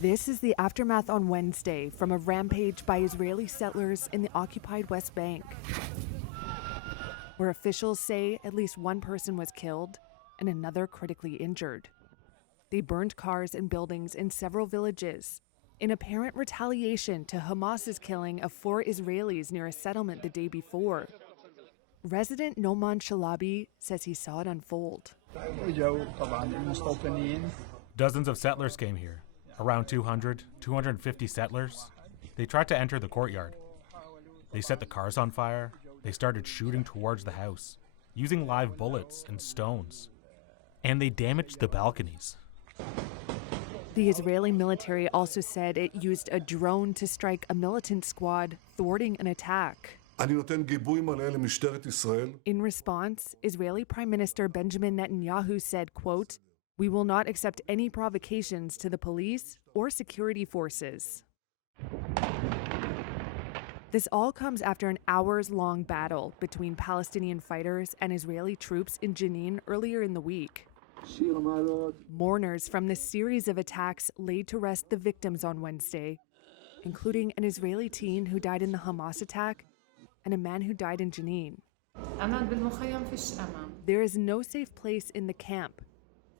This is the aftermath on Wednesday from a rampage by Israeli settlers in the occupied West Bank, where officials say at least one person was killed and another critically injured. They burned cars and buildings in several villages in apparent retaliation to Hamas's killing of 4 Israelis near a settlement the day before. Resident Noman Shalabi says he saw it unfold. Dozens of settlers came here, around 250 settlers. They tried to enter the courtyard. They set the cars on fire. They started shooting towards the house, using live bullets and stones. And they damaged the balconies. The Israeli military also said it used a drone to strike a militant squad, thwarting an attack. In response, Israeli Prime Minister Benjamin Netanyahu said, quote, "We will not accept any provocations to the police or security forces." This all comes after an hours-long battle between Palestinian fighters and Israeli troops in Jenin earlier in the week. Mourners from this series of attacks laid to rest the victims on Wednesday, including an Israeli teen who died in the Hamas attack and a man who died in Jenin. There is no safe place in the camp.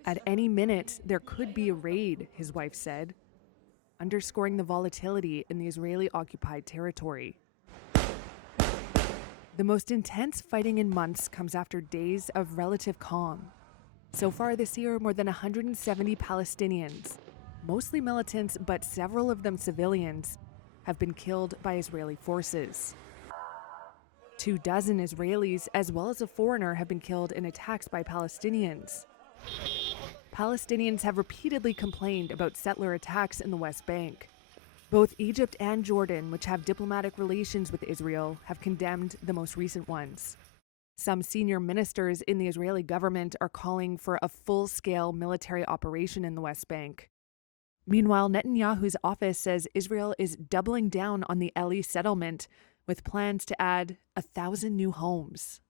At any minute, there could be a raid, his wife said, underscoring the volatility in the Israeli-occupied territory. The most intense fighting in months comes after days of relative calm. So far this year, more than 170 Palestinians, mostly militants but several of them civilians, have been killed by Israeli forces. 24 Israelis, as well as a foreigner, have been killed in attacks by Palestinians. Palestinians have repeatedly complained about settler attacks in the West Bank. Both Egypt and Jordan, which have diplomatic relations with Israel, have condemned the most recent ones. Some senior ministers in the Israeli government are calling for a full-scale military operation in the West Bank. Meanwhile, Netanyahu's office says Israel is doubling down on the Eli settlement with plans to add 1,000 new homes.